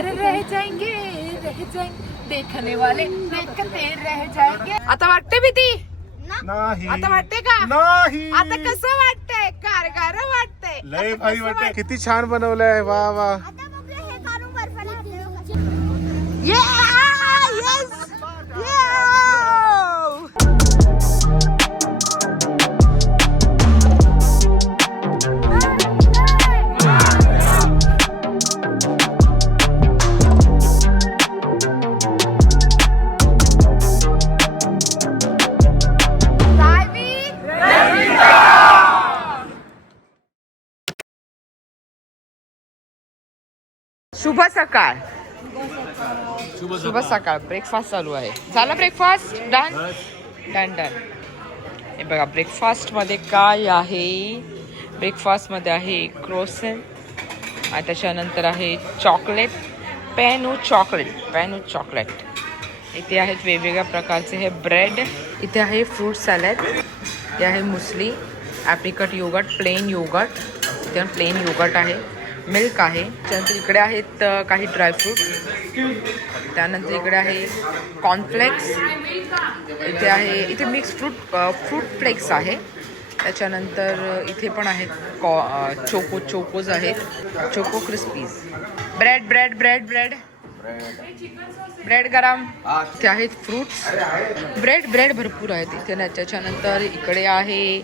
अरे रह जाएंगे रह जाएंगे। देखने वाले देखते रह जाएंगे। आता वाटते भीती? नाही. आता वाटते का? नाही. आता कसं वाटतंय? कारगार वाटतंय. लय भारी वाटतंय. किती छान बनवलंय. वा वा. आता शुभ सकाळ. शुभ सकाळ. ब्रेकफास्ट चालू आहे. झाला ब्रेकफास्ट डन डन डन हे बघा ब्रेकफास्टमध्ये काय आहे? ब्रेकफास्टमध्ये आहे क्रोसन आणि त्याच्यानंतर आहे चॉकलेट पॅनू चॉकलेट पॅनू चॉकलेट इथे आहेत वेगवेगळ्या प्रकारचे हे ब्रेड इथे आहे फ्रूट सॅलड इथे आहे muesli apricot yogurt plain yogurt इथे प्लेन योगट आहे. मिल्क आहे. त्यानंतर इकडे आहेत काही ड्रायफ्रूट त्यानंतर इकडे आहे कॉर्नफ्लेक्स इथे आहे इथे मिक्स फ्रूट फ्रूट फ्लेक्स आहे. त्याच्यानंतर इथे पण आहेत कॉ चोको चोकोज आहेत. Choco crispies bread bread bread bread bread गरम इथे आहेत फ्रूट्स ब्रेड ब्रेड भरपूर आहेत इथे. त्याच्यानंतर इकडे आहे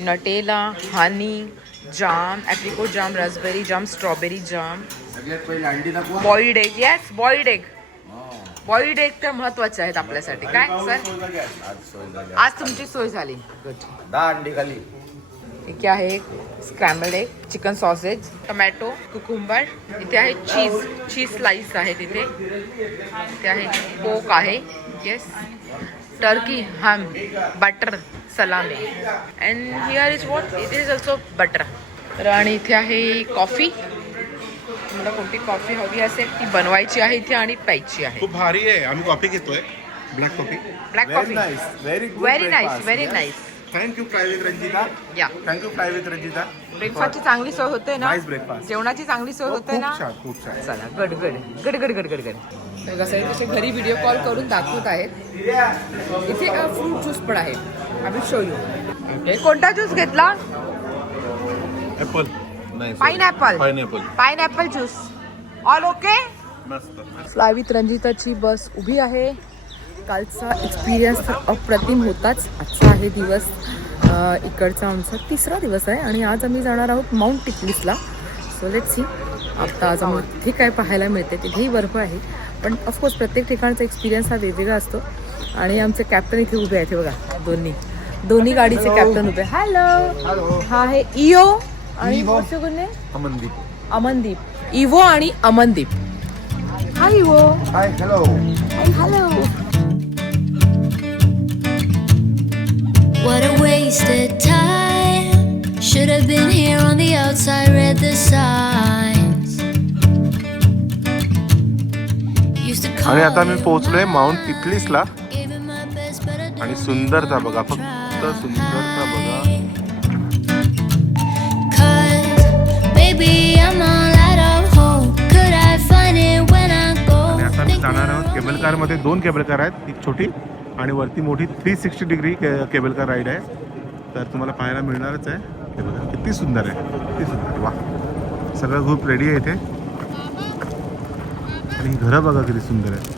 Nutella honey jam apricot jam raspberry jam strawberry jam. Boiled egg yes boiled egg boiled egg तर महत्त्वाचे आहेत आपल्यासाठी. काय सर आज. तुमची सोय झाली. गुड दहा अंडी खाली. इथे आहे scramble egg chicken sausage tomato cucumber इथे आहे चीज चीज स्लाइस आहे तिथे. इथे आहे पोक आहे. Yes turkey ham butter salami. And here is what it is also butter तर आणि इथे आहे कॉफी तुम्हाला कोणती कॉफी हवी असेल ती बनवायची आहे इथे आणि प्यायची आहे. खूप भारी आहे. आम्ही कॉफी घेतोय. Black coffee black coffee nice very good very nice very nice thank you fly with Ranjita या thank you fly with Ranjita ब्रेकफास्टची चांगली सोय होते ना? Breakfast. जेवणाची चांगली सोय होते खूप ना? छान खूप छान. चला गड गड गड गड गड गड गड कसं आहे तसे घरी व्हिडिओ कॉल करून दाखवत आहेत. इथे फ्रूट ज्यूस पण आहे. आम्ही शो यू कोणता ज्यूस घेतला? Apple pineapple pineapple pineapple juice all okay मस्त फ्लायविथ रंजिताची बस उभी आहे. कालचा एक्सपिरियन्स अप्रतिम होताच. आजचा आहे दिवस. इकडचा आमचा तिसरा दिवस आहे आणि आज आम्ही जाणार आहोत माउंट टिकलिसला सो लेट सी आता आज आम्हाला तिथे काय पाहायला मिळते तिथेही बर्फ आहे. पण ऑफकोर्स प्रत्येक ठिकाणचा एक्सपिरियन्स हा वेगवेगळा असतो. आणि आमचे कॅप्टन इथे उभे आहेत हे बघा दोन्ही दोन्ही गाडीचे कॅप्टन उभे हॅलो हा आहे इओ आणि? अमनदीप अमनदीप इवो आणि Amandeep hi Ivo hi hello hello What a wasted time. Should have been here on the outside, read the signs. Used to call आणि आता मी पोहोचलोय. माउंट टिकलिसला सुंदरता बघा फक्त सुंदरता बघा. जाणार आहोत केबल कारमध्ये दोन केबल कार आहेत एक छोटी आणि वरती मोठी three sixty degree cable car ride आहे. तर तुम्हाला पाहायला मिळणारच आहे. हे बघा किती सुंदर आहे. किती सुंदर. वा सगळं ग्रुप रेडी आहे इथे. आणि घरं बघा किती सुंदर आहे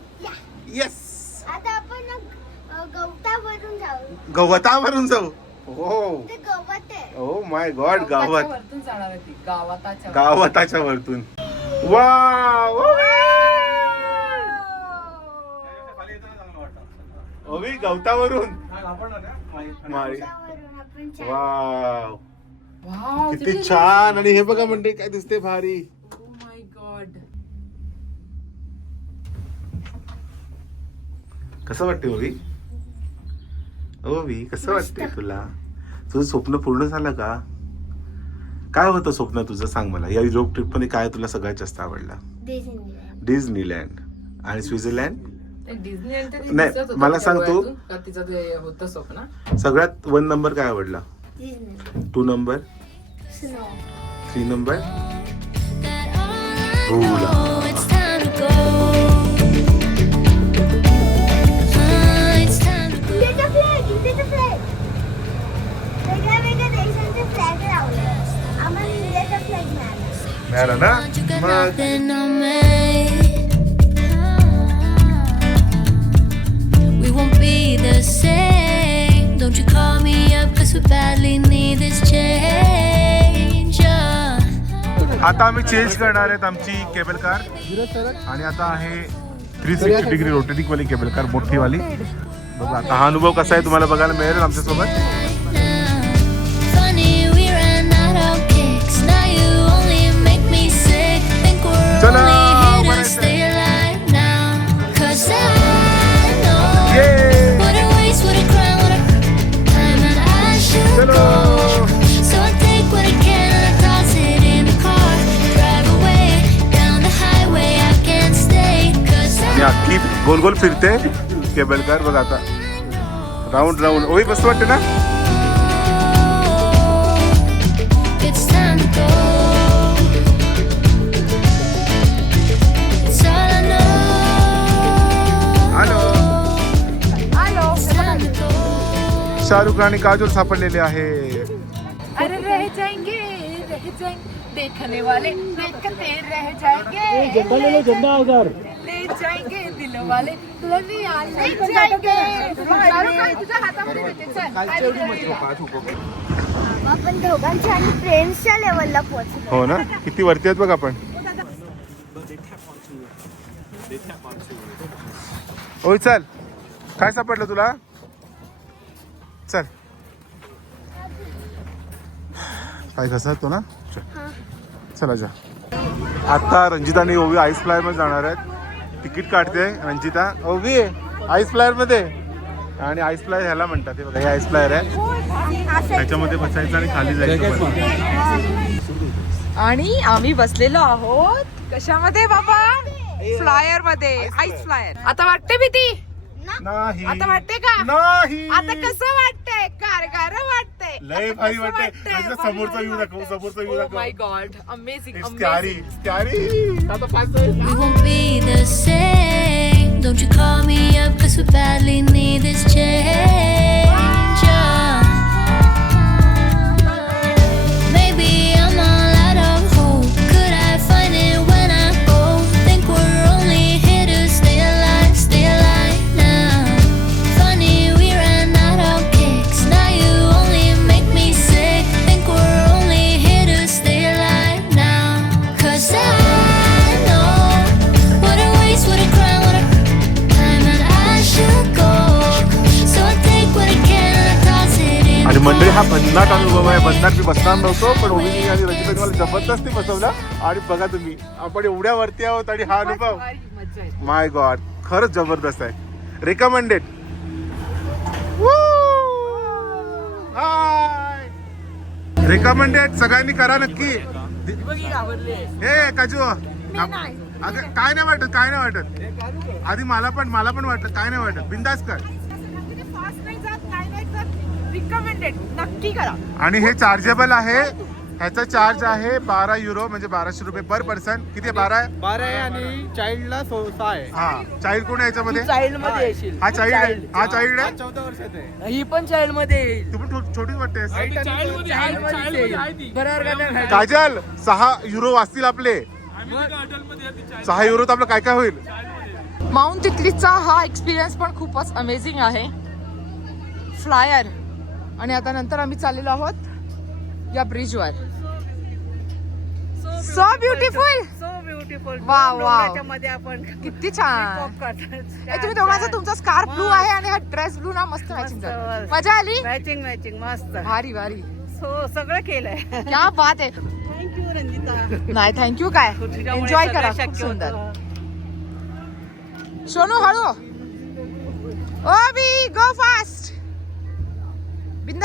येस आता आपण गवतावरून जाऊ. गवतावरून जाऊ? हो. ते गवत आहे. ओ माय गॉड गावात. गावाताच्या गावाताच्या वरतून. वाव! ओवी गवतावरून. वाव. किती छान. आणि हे बघा म्हणजे काय दिसते भारी. माय गॉड कसं वाटते ओवी? ओवी कसं वाटते तुला? तुझं स्वप्न पूर्ण झालं का? काय होतं स्वप्न तुझं सांग मला. या युरोप ट्रिपमध्ये काय तुला सगळ्यात जास्त आवडला? डिझनीलँड आणि स्वित्झर्लंड डिझनी नाही, मला सांग तू. सगळ्यात वन नंबर काय आवडला? Disney two number snow three number मिळाला ना मग won't be the same. Don't you call me up, cause we badly need this change. आता आम्ही चेंज करणार आहेत आमची केबल कार आणि आता आहे थ्री सिक्स्टी डिग्री रोटेटिंग वाली केबल कार मोठी वाली बघा आता हा अनुभव कसा आहे तुम्हाला बघायला मिळेल आमच्या गोल गोल फिरते केबल कार बघा आता राऊंड राऊंड ओही मस्त वाटते ना. शाहरुख आणि काजोल सापडलेले आहे अरे रह जाएँगे रह जाएँगे देखने वाले देखते रह जाएँगे। ले जाएंगे दिल वाले ले जाएंगे शाहरुख खान तुझ्या हातामध्ये देते चल. आपण दोघांच्या आणि फ्रेंड्सच्या लेवलला पोहोचलो. हो ना? किती वरती आहेत बघ आपण. ओय चल. काय सापडलं तुला? चल. काय कसा तो ना? चल. चला जा. आता रंजिता आणि ओवी आईस फ्लायरमध्ये जाणार आहेत. तिकीट काढते रंजिता. ओवी आईस फ्लायरमध्ये. आणि आईस फ्लायर ह्याला म्हणतात. हे बघा हे आईस फ्लायर आहे. त्याच्यामध्ये बसायचं आणि खाली जायचं. आणि आम्ही बसलेलो आहोत कशामध्ये बाबा? फ्लायरमध्ये आईस फ्लायर आता वाटते भीती? नाही. आता वाटते का? नाही. आता कसं वाटतंय? कारगार वाटतंय. लय भारी वाटतंय. समोरचा व्ह्यू दाखव समोरचा व्ह्यू दाखव. My god amazing scary scary आता पाच We won't be the same. Don't you call me up, cause we badly need this change. भन्नाट मी बसणार नव्हतो पण ओविनी आणि रंजिताने मला जबरदस्ती बसवला. आणि बघा तुम्ही आपण एवढ्या वरती आहोत आणि हा अनुभव. माय गॉड खरंच जबरदस्त आहे. रेकमेंडेड रेकमेंडेड सगळ्यांनी करा नक्की. हे काजू. अगं काय नाही वाटत काय नाही वाटत. आधी मला पण मला पण वाटलं काय नाही वाटत. बिंदास कर फास्ट नाही जात काय नाही जात रिकमेंडेड नक्की करा. आणि हे चार्जेबल आहे. ह्याचा चार्ज आहे बारा युरो म्हणजे बाराशे रुपये पर पर्सन किती आहे? बारा आहे? बारा आहे आणि चाइल्डला सो सहा आहे. हा. चाइल्ड कोण आहे याच्यामध्ये? चाइल्डमध्ये येशील. हा चाइल्ड आहे. हा चाइल्ड आहे? चौदा वर्षाचा आहे. ही पण चाइल्डमध्ये येईल. तू पण छोटीच वाटते. चाइल्डमध्ये येईल बरोबर का नाही? काजल सहा युरो वाचतील आपले. सहा युरो तर आपलं काय काय होईल? माउंट तितलीचा हा एक्सपिरियन्स पण खूपच अमेझिंग आहे. फ्लायर आणि आता नंतर आम्ही चाललेलो आहोत या ब्रिजवर सो ब्युटिफुल सो ब्युटिफुल. मध्ये आपण किती छान. तुम्ही दोघांचा तुमचा स्कार्फ ब्लू आहे आणि हा ड्रेस ब्लू ना मस्त मॅचिंग मजा आली? मॅचिंग मॅचिंग मस्त. भारी भारी. हो सगळं केलंय. क्या बात आहे. Thank you Ranjita. नाही थँक्यू काय. एन्जॉय करा सुंदर. सोनू हळू. ओ बी गो फास्ट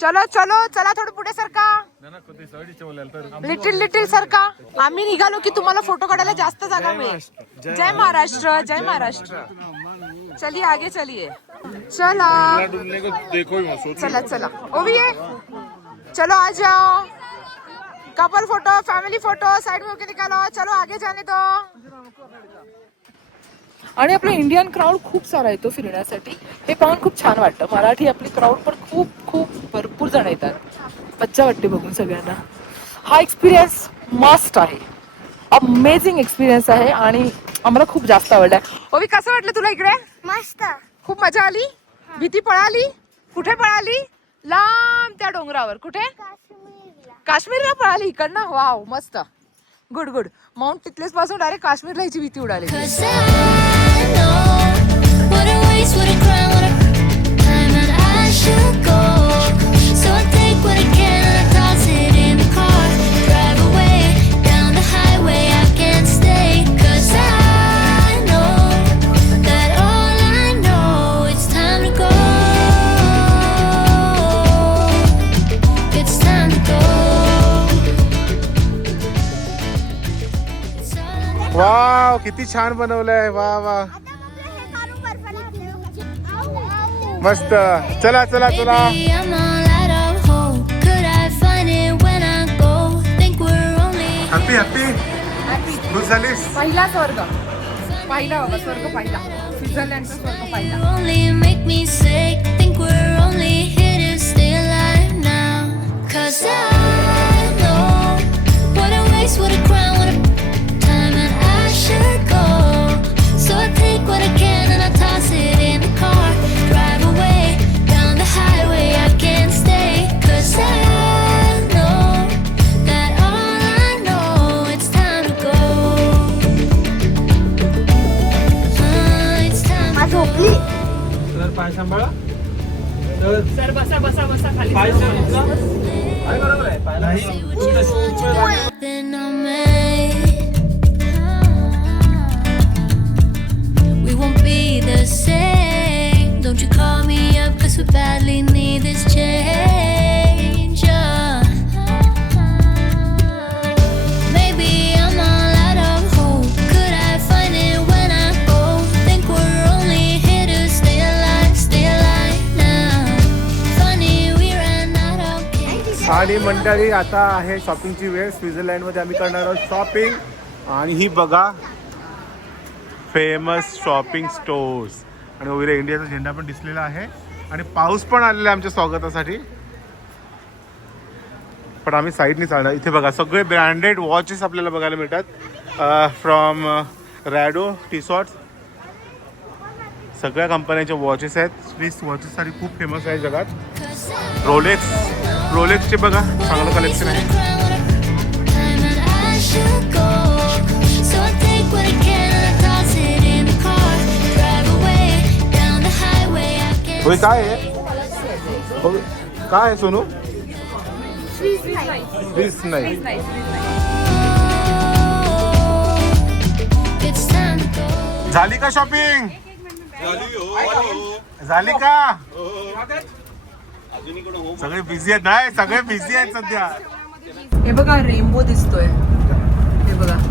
चलो चलो चला थोडं पुढे सरका. लिटिल लिटिल सरका. आम्ही निघालो की तुम्हाला फोटो काढायला जास्त जागा मिळेल. जय महाराष्ट्र जय महाराष्ट्र. चलिए आगे चलिए चला. चला चला. ओविए चलो आ जाओ. Couple photo family photo side में होके निकालो. चलो आगे जाने दो. आणि आपलं इंडियन क्राऊड खूप सारा येतो फिरण्यासाठी. हे पाहून खूप छान वाटतं. मराठी आपली क्राऊड पण खूप खूप भरपूर जण येतात. मज्जा वाटते बघून सगळ्यांना. हा एक्सपिरियन्स मस्ट आहे. अमेझिंग एक्सपिरियन्स आहे आणि आम्हाला खूप जास्त आवडलाय. ओवी कसं वाटलं तुला इकडे? मस्त. खूप मजा आली? भीती पळाली? कुठे पळाली? लांब त्या डोंगरावर. कुठे? काश्मीरला. पळाली इकडनं? वाव मस्त. गुड गुड माउंट टिटलेस पासून डायरेक्ट काश्मीरला हिची भीती उडाली. किती छान बनवलंय वा वा. मस्त. चला चला चला. हॅपी हॅपी तू झालीस पहिला स्वर्ग. पहिला स्वर्ग पहिला. Switzerland's for the final. मंडळी आता आहे शॉपिंगची वेळ. स्वित्झर्लंडमध्ये आम्ही करणार आहोत शॉपिंग आणि ही बघा फेमस शॉपिंग स्टोर्स आणि वगैरे इंडियाचा झेंडा पण दिसलेला आहे. आणि पाऊस पण आलेला आहे आमच्या स्वागतासाठी. पण आम्ही साईडने चालणार इथे बघा सगळे ब्रँडेड वॉचेस आपल्याला बघायला मिळतात. फ्रॉम रॅडो टी शॉर्ट्स सगळ्या कंपन्यांच्या वॉचेस आहेत. स्विस वॉचेससाठी खूप फेमस आहे जगात. रोलेक्स रोलेक्सचे बघा. चांगलं कलेक्शन आहे. होय काय आहे? काय आहे सोनू? वीस नाही झाली का शॉपिंग झाली का? सगळे बिझी आहेत. नाही सगळे बिझी आहेत सध्या. हे बघा रेनबो दिसतोय. हे बघा.